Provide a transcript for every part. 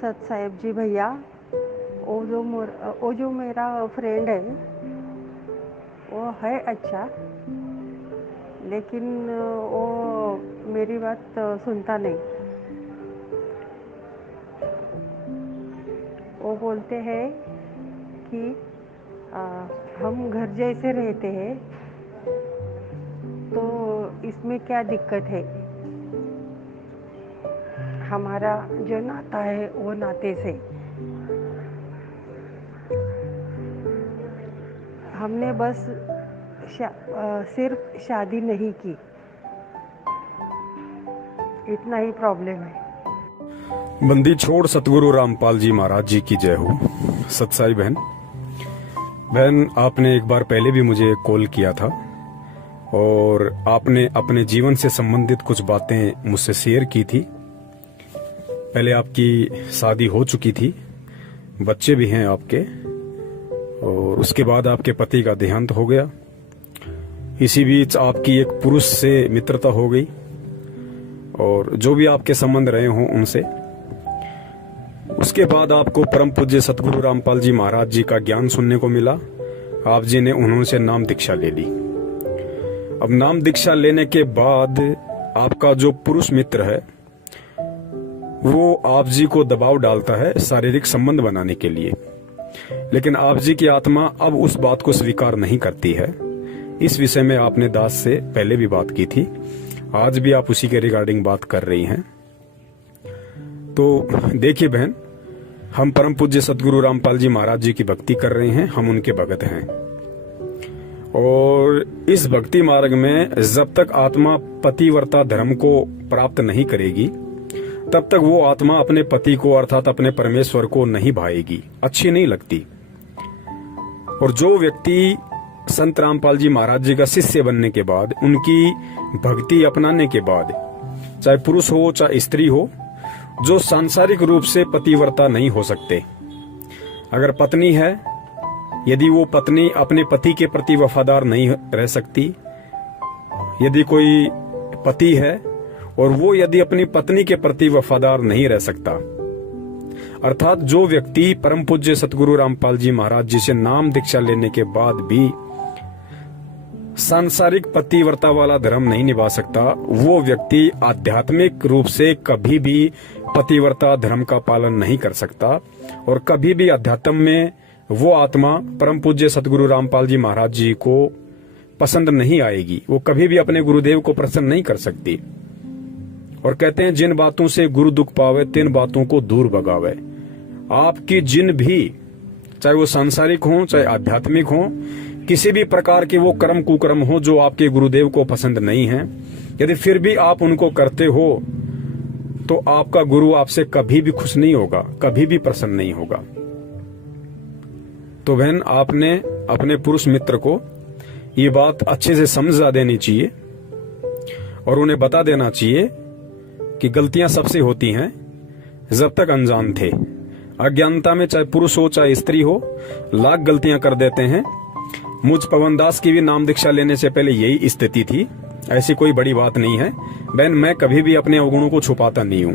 सत साहेब जी भैया, वो जो मेरा फ्रेंड है वो है अच्छा, लेकिन वो मेरी बात सुनता नहीं। वो बोलते हैं कि हम घर जैसे रहते हैं, तो इसमें क्या दिक्कत है। हमारा जो नाता है वो नाते से हमने बस सिर्फ शादी नहीं की, इतना ही प्रॉब्लम है। बंदी छोड़ सतगुरु रामपाल जी महाराज जी की जय हो। सतसाई बहन, आपने एक बार पहले भी मुझे कॉल किया था और आपने अपने जीवन से संबंधित कुछ बातें मुझसे शेयर की थी। पहले आपकी शादी हो चुकी थी, बच्चे भी हैं आपके, और उसके बाद आपके पति का देहांत हो गया। इसी बीच आपकी एक पुरुष से मित्रता हो गई और जो भी आपके संबंध रहे हों उनसे। उसके बाद आपको परम पूज्य सतगुरु रामपाल जी महाराज जी का ज्ञान सुनने को मिला। आप जी ने उन्होंने नाम दीक्षा ले ली। अब नाम दीक्षा लेने के बाद आपका जो पुरुष मित्र है वो आप जी को दबाव डालता है शारीरिक संबंध बनाने के लिए, लेकिन आप जी की आत्मा अब उस बात को स्वीकार नहीं करती है। इस विषय में आपने दास से पहले भी बात की थी, आज भी आप उसी के रिगार्डिंग बात कर रही हैं। तो देखिए बहन, हम परम पूज्य सतगुरु रामपाल जी महाराज जी की भक्ति कर रहे हैं, हम उनके भगत हैं। और इस भक्ति मार्ग में जब तक आत्मा पतिव्रता धर्म को प्राप्त नहीं करेगी तब तक वो आत्मा अपने पति को अर्थात अपने परमेश्वर को नहीं भाएगी, अच्छी नहीं लगती। और जो व्यक्ति संत रामपाल जी महाराज जी का शिष्य बनने के बाद, उनकी भक्ति अपनाने के बाद, चाहे पुरुष हो चाहे स्त्री हो, जो सांसारिक रूप से पतिव्रता नहीं हो सकते, अगर पत्नी है, यदि वो पत्नी अपने पति के प्रति वफादार नहीं रह सकती, यदि कोई पति है और वो यदि अपनी पत्नी के प्रति वफादार नहीं रह सकता, अर्थात जो व्यक्ति परम पूज्य सतगुरु रामपाल जी महाराज जी से नाम दीक्षा लेने के बाद भी सांसारिक पतिव्रता वाला धर्म नहीं निभा सकता, वो व्यक्ति आध्यात्मिक रूप से कभी भी पतिव्रता धर्म का पालन नहीं कर सकता और कभी भी अध्यात्म में वो आत्मा परम पूज्य सतगुरु रामपाल जी महाराज जी को पसंद नहीं आएगी। वो कभी भी अपने गुरुदेव को प्रसन्न नहीं कर सकती। और कहते हैं जिन बातों से गुरु दुख पावे तिन बातों को दूर भगावे। आपकी जिन भी, चाहे वो सांसारिक हो चाहे आध्यात्मिक हो, किसी भी प्रकार के वो कर्म कुकर्म हो जो आपके गुरुदेव को पसंद नहीं है, यदि फिर भी आप उनको करते हो तो आपका गुरु आपसे कभी भी खुश नहीं होगा, कभी भी प्रसन्न नहीं होगा। तो बहन, आपने अपने पुरुष मित्र को ये बात अच्छे से समझा देनी चाहिए और उन्हें बता देना चाहिए कि गलतियां सबसे होती हैं। जब तक अनजान थे, अज्ञानता में चाहे पुरुष हो चाहे स्त्री हो, लाख गलतियां कर देते हैं। मुझ पवन दास की भी नाम दीक्षा लेने से पहले यही स्थिति थी, ऐसी कोई बड़ी बात नहीं है बहन। मैं कभी भी अपने अवगुणों को छुपाता नहीं हूं।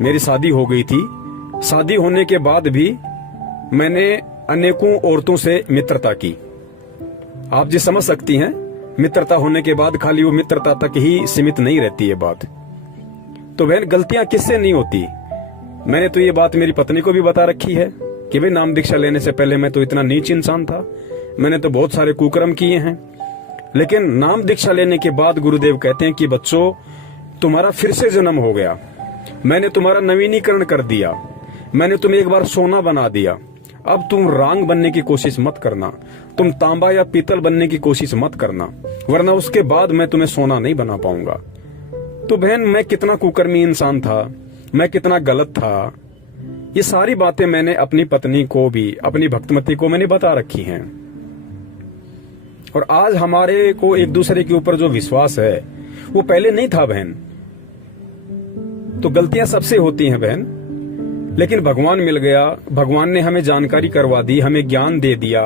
मेरी शादी हो गई थी, शादी होने के बाद भी मैंने अनेकों औरतों से मित्रता की। आप जी समझ सकती हैं, मित्रता होने के बाद खाली वो मित्रता तक ही सीमित नहीं रहती है बात। तो बहन, गलतियां किससे नहीं होती। मैंने तो ये बात मेरी पत्नी को भी बता रखी है कि भाई नाम दीक्षा लेने से पहले मैं तो इतना नीच इंसान था, मैंने तो बहुत सारे कुकर्म किए हैं, लेकिन नाम दीक्षा लेने के बाद गुरुदेव कहते हैं कि बच्चों, तुम्हारा फिर से जन्म हो गया, मैंने तुम्हारा नवीनीकरण कर दिया, मैंने तुम्हें एक बार सोना बना दिया। अब तुम रांग बनने की कोशिश मत करना, तुम तांबा या पीतल बनने की कोशिश मत करना, वरना उसके बाद मैं तुम्हें सोना नहीं बना पाऊंगा। तो बहन, मैं कितना कुकर्मी इंसान था, मैं कितना गलत था, ये सारी बातें मैंने अपनी पत्नी को भी, अपनी भक्तमती को मैंने बता रखी हैं। और आज हमारे को एक दूसरे के ऊपर जो विश्वास है वो पहले नहीं था बहन। तो गलतियां सबसे होती हैं बहन, लेकिन भगवान मिल गया, भगवान ने हमें जानकारी करवा दी, हमें ज्ञान दे दिया,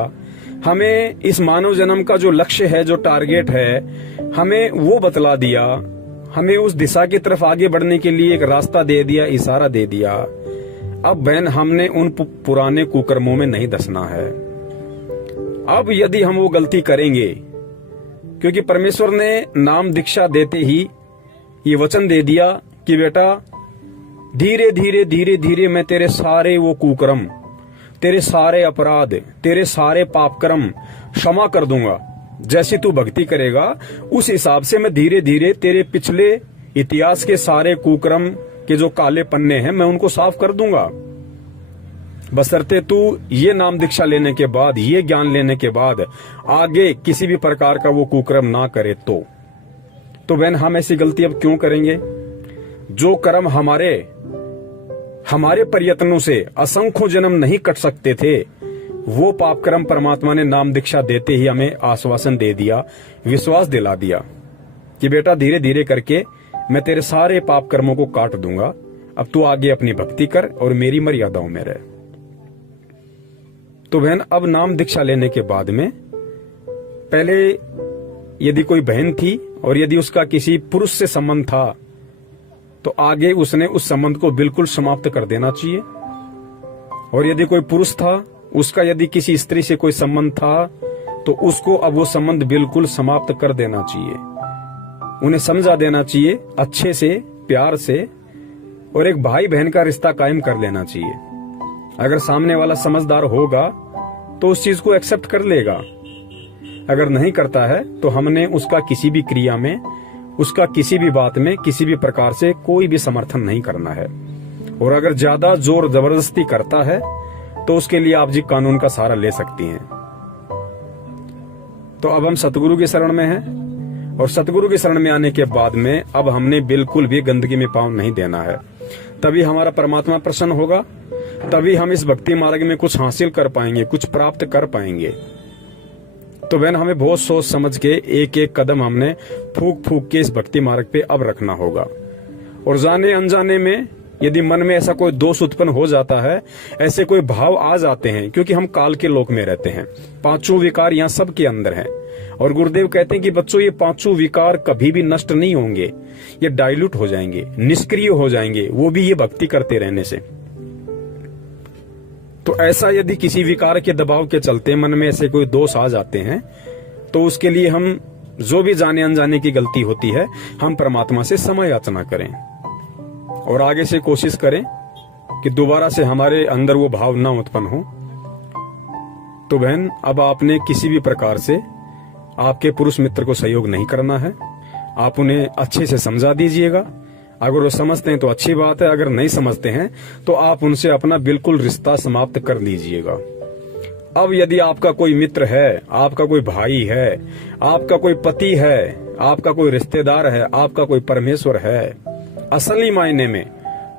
हमें इस मानव जन्म का जो लक्ष्य है, जो टारगेट है, हमें वो बतला दिया, हमें उस दिशा की तरफ आगे बढ़ने के लिए एक रास्ता दे दिया, इशारा दे दिया। अब बहन हमने उन पुराने कुकर्मों में नहीं धंसना है। अब यदि हम वो गलती करेंगे, क्योंकि परमेश्वर ने नाम दीक्षा देते ही ये वचन दे दिया कि बेटा धीरे धीरे धीरे धीरे मैं तेरे सारे वो कुकर्म, तेरे सारे अपराध, तेरे सारे पाप कर्म क्षमा कर दूंगा। जैसी तू भक्ति करेगा उस हिसाब से मैं धीरे धीरे तेरे पिछले इतिहास के सारे कुकर्म के जो काले पन्ने हैं मैं उनको साफ कर दूंगा, बशर्ते तू ये नाम दीक्षा लेने के बाद, ये ज्ञान लेने के बाद आगे किसी भी प्रकार का वो कुकर्म ना करे। तो बहन हम ऐसी गलती अब क्यों करेंगे? जो कर्म हमारे प्रयत्नों से असंख्यों जन्म नहीं कट सकते थे, वो पाप कर्म परमात्मा ने नाम दीक्षा देते ही हमें आश्वासन दे दिया, विश्वास दिला दिया कि बेटा धीरे धीरे करके मैं तेरे सारे पाप कर्मों को काट दूंगा। अब तू आगे अपनी भक्ति कर और मेरी मर्यादाओं में रह। तो बहन अब नाम दीक्षा लेने के बाद में पहले यदि कोई बहन थी और यदि उसका किसी पुरुष से संबंध था तो आगे उसने उस संबंध को बिल्कुल समाप्त कर देना चाहिए। और यदि कोई पुरुष था, उसका यदि किसी स्त्री से कोई संबंध था तो उसको अब वो संबंध बिल्कुल समाप्त कर देना चाहिए। उन्हें समझा देना चाहिए अच्छे से, प्यार से, और एक भाई बहन का रिश्ता कायम कर लेना चाहिए। अगर सामने वाला समझदार होगा तो उस चीज को एक्सेप्ट कर लेगा। अगर नहीं करता है तो हमने उसका किसी भी क्रिया में, उसका किसी भी बात में किसी भी प्रकार से कोई भी समर्थन नहीं करना है। और अगर ज्यादा जोर जबरदस्ती करता है तो उसके लिए आप जी कानून का सहारा ले सकती हैं। तो अब हम सतगुरु की शरण में हैं और सतगुरु की शरण में आने के बाद में अब हमने बिल्कुल भी गंदगी में पांव नहीं देना है। तभी हमारा परमात्मा प्रसन्न होगा, तभी हम इस भक्ति मार्ग में कुछ हासिल कर पाएंगे, कुछ प्राप्त कर पाएंगे। तो बहन हमें बहुत सोच समझ के एक एक कदम हमने फूक फूक के इस भक्ति मार्ग पे अब रखना होगा। और जाने अनजाने में यदि मन में ऐसा कोई दोष उत्पन्न हो जाता है, ऐसे कोई भाव आ जाते हैं, क्योंकि हम काल के लोक में रहते हैं, पांचों विकार यहाँ सबके अंदर हैं। और गुरुदेव कहते हैं कि बच्चों ये पांचों विकार कभी भी नष्ट नहीं होंगे, ये डाइल्यूट हो जाएंगे, निष्क्रिय हो जाएंगे, वो भी ये भक्ति करते रहने से। तो ऐसा यदि किसी विकार के दबाव के चलते मन में ऐसे कोई दोष आ जाते हैं तो उसके लिए हम जो भी जाने अनजाने की गलती होती है हम परमात्मा से क्षमा याचना करें और आगे से कोशिश करें कि दोबारा से हमारे अंदर वो भाव ना उत्पन्न हो। तो बहन अब आपने किसी भी प्रकार से आपके पुरुष मित्र को सहयोग नहीं करना है, आप उन्हें अच्छे से समझा दीजिएगा। अगर वो समझते हैं तो अच्छी बात है, अगर नहीं समझते हैं तो आप उनसे अपना बिल्कुल रिश्ता समाप्त कर लीजिएगा। अब यदि आपका कोई मित्र है, आपका कोई भाई है, आपका कोई पति है, आपका कोई रिश्तेदार है, आपका कोई परमेश्वर है असली मायने में,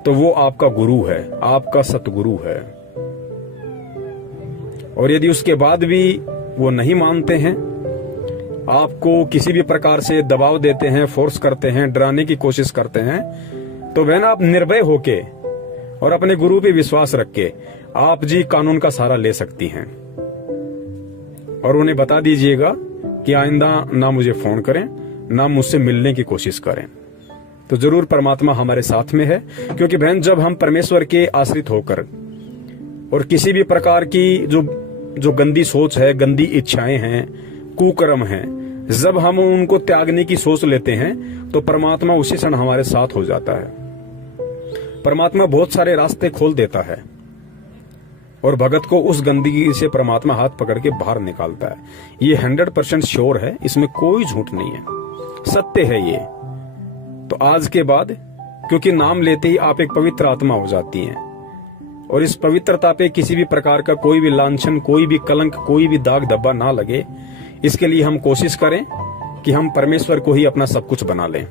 तो वो आपका गुरु है, आपका सतगुरु है। और यदि उसके बाद भी वो नहीं मानते हैं, आपको किसी भी प्रकार से दबाव देते हैं, फोर्स करते हैं, डराने की कोशिश करते हैं, तो बहन आप निर्भय होके और अपने गुरु पे विश्वास रख के आप जी कानून का सहारा ले सकती हैं। और उन्हें बता दीजिएगा कि आइंदा ना मुझे फोन करें, ना मुझसे मिलने की कोशिश करें। तो जरूर परमात्मा हमारे साथ में है, क्योंकि बहन जब हम परमेश्वर के आश्रित होकर और किसी भी प्रकार की जो गंदी सोच है, गंदी इच्छाएं हैं, कुकर्म है, जब हम उनको त्यागने की सोच लेते हैं तो परमात्मा उसी क्षण हमारे साथ हो जाता है। परमात्मा बहुत सारे रास्ते खोल देता है और भगत को उस गंदगी से परमात्मा हाथ पकड़ के बाहर निकालता है। ये 100% श्योर है, इसमें कोई झूठ नहीं है, सत्य है ये। तो आज के बाद क्योंकि नाम लेते ही आप एक पवित्र आत्मा हो जाती हैं और इस पवित्रता पे किसी भी प्रकार का कोई भी लांछन, कोई भी कलंक, कोई भी दाग धब्बा ना लगे, इसके लिए हम कोशिश करें कि हम परमेश्वर को ही अपना सब कुछ बना लें,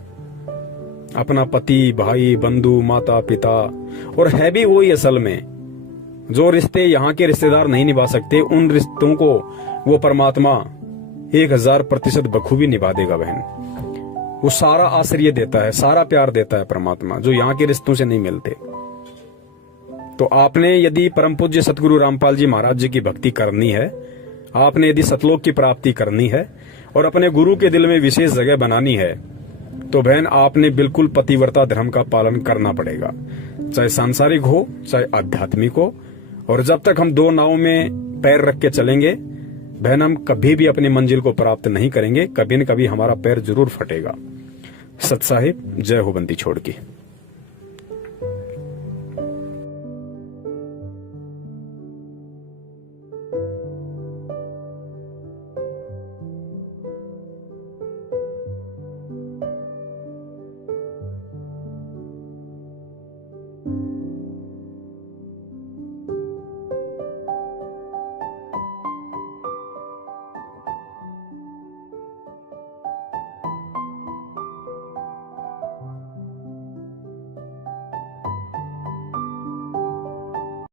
अपना पति, भाई, बंधु, माता, पिता। और है भी वही असल में, जो रिश्ते यहाँ के रिश्तेदार नहीं निभा सकते, उन रिश्तों को वो परमात्मा 1000% बखूबी निभा देगा बहन। वो सारा आश्रय देता है, सारा प्यार देता है परमात्मा, जो यहाँ के रिश्तों से नहीं मिलते। तो आपने यदि परम पूज्य सतगुरु रामपाल जी महाराज जी की भक्ति करनी है, आपने यदि सतलोक की प्राप्ति करनी है और अपने गुरु के दिल में विशेष जगह बनानी है, तो बहन आपने बिल्कुल पतिव्रता धर्म का पालन करना पड़ेगा, चाहे सांसारिक हो चाहे आध्यात्मिक हो। और जब तक हम दो नाव में पैर रख के चलेंगे बहन, हम कभी भी अपनी मंजिल को प्राप्त नहीं करेंगे, कभी न कभी हमारा पैर जरूर फटेगा। सत साहिब, जय हो बंदी छोड़ की।